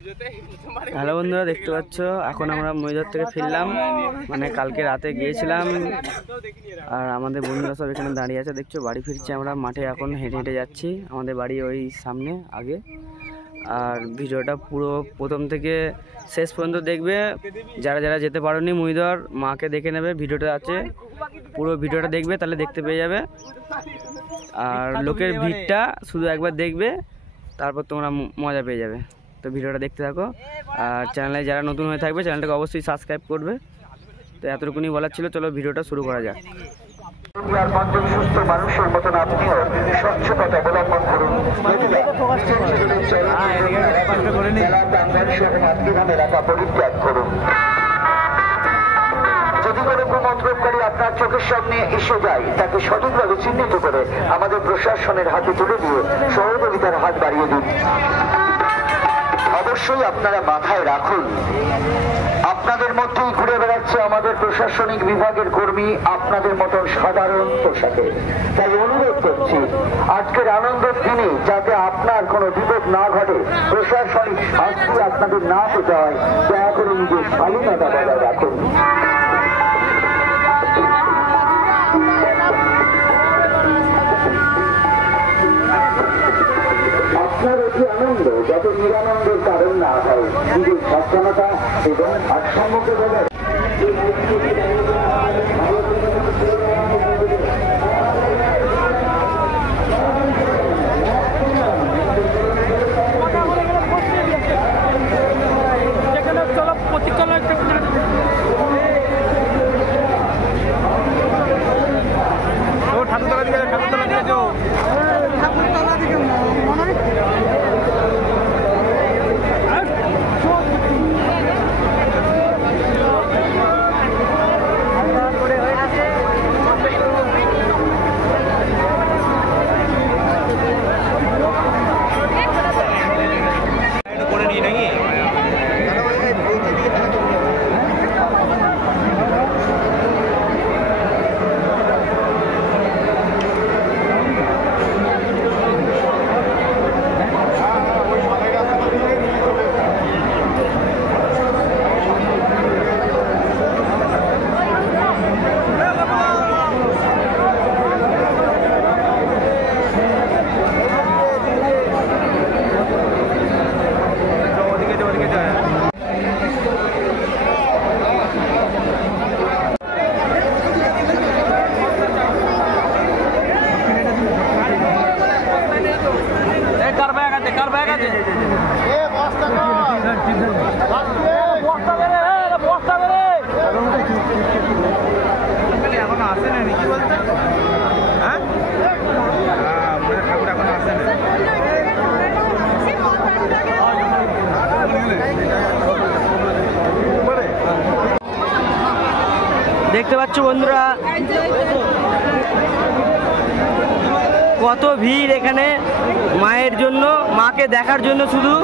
Hello বন্ধুরা, দেখতে পাচ্ছ এখন আমরা মহিদার থেকে ফিরলাম, মানে কালকে রাতে গিয়েছিলাম। আর আমাদের বন্ধুরা সব এখানে দাঁড়িয়ে আছে, দেখছো বাড়ি ফিরছি আমরা। মাঠে এখন হেঁটে হেঁটে যাচ্ছি, আমাদের বাড়ি ওই সামনে আগে। আর ভিডিওটা পুরো প্রথম থেকে শেষ পর্যন্ত দেখবে। যারা যারা যেতে পারোনি মহিদর, মাকে দেখে নেবে, ভিডিওটা আছে, পুরো ভিডিওটা দেখবে, তাহলে দেখতে পেয়ে যাবে। আর লোকের ভিড়টা শুধু একবার দেখবে, তারপর তোমরা মজা পেয়ে যাবে। তো ভিডিওটা দেখতে থাকো। আর চ্যানেলে যারা নতুন হয়ে থাকবে চ্যানেলটাকে অবশ্যই সাবস্ক্রাইব করবে। তো এতটুকুনি বলার ছিল, চলো ভিডিওটা শুরু করা যাক। সুস্থ মানুষের মতন আপনিও স্বচ্ছতা অবলম্বন করুন। এলাকা পরিত্যাগ করুন। যদি কোনো কুমন্ত্রণকারী আপনার চোখের সামনে এসে যায়, তাকে সঠিকভাবে চিহ্নিত করে আমাদের প্রশাসনের হাতে তুলে দিয়ে সহযোগিতার হাত বাড়িয়ে দিন। অবশ্যই আপনারা মাথায় রাখুন, আপনাদের মধ্যেই ঘুরে বেড়াচ্ছে আমাদের প্রশাসনিক বিভাগের কর্মী, আপনাদের মতন সাধারণ পোশাকে। তাই অনুরোধ করছি, আজকের আনন্দের দিনে যাতে আপনার কোনো বিপদ না ঘটে, প্রশাসনিক শাস্তি আপনাদের না পেতে হয়, দয়া করে নিজের স্বাধীনতা বজায় রাখুন। আপনার অতি আনন্দ যাতে নিরানন্দের কারণ না হয়, নিজের সচেতনতা এবং ভারসাম্যকে বজায় দেখতে পাচ্ছ বন্ধুরা কত ভিড় এখানে মায়ের জন্য, মাকে দেখার জন্য শুধু।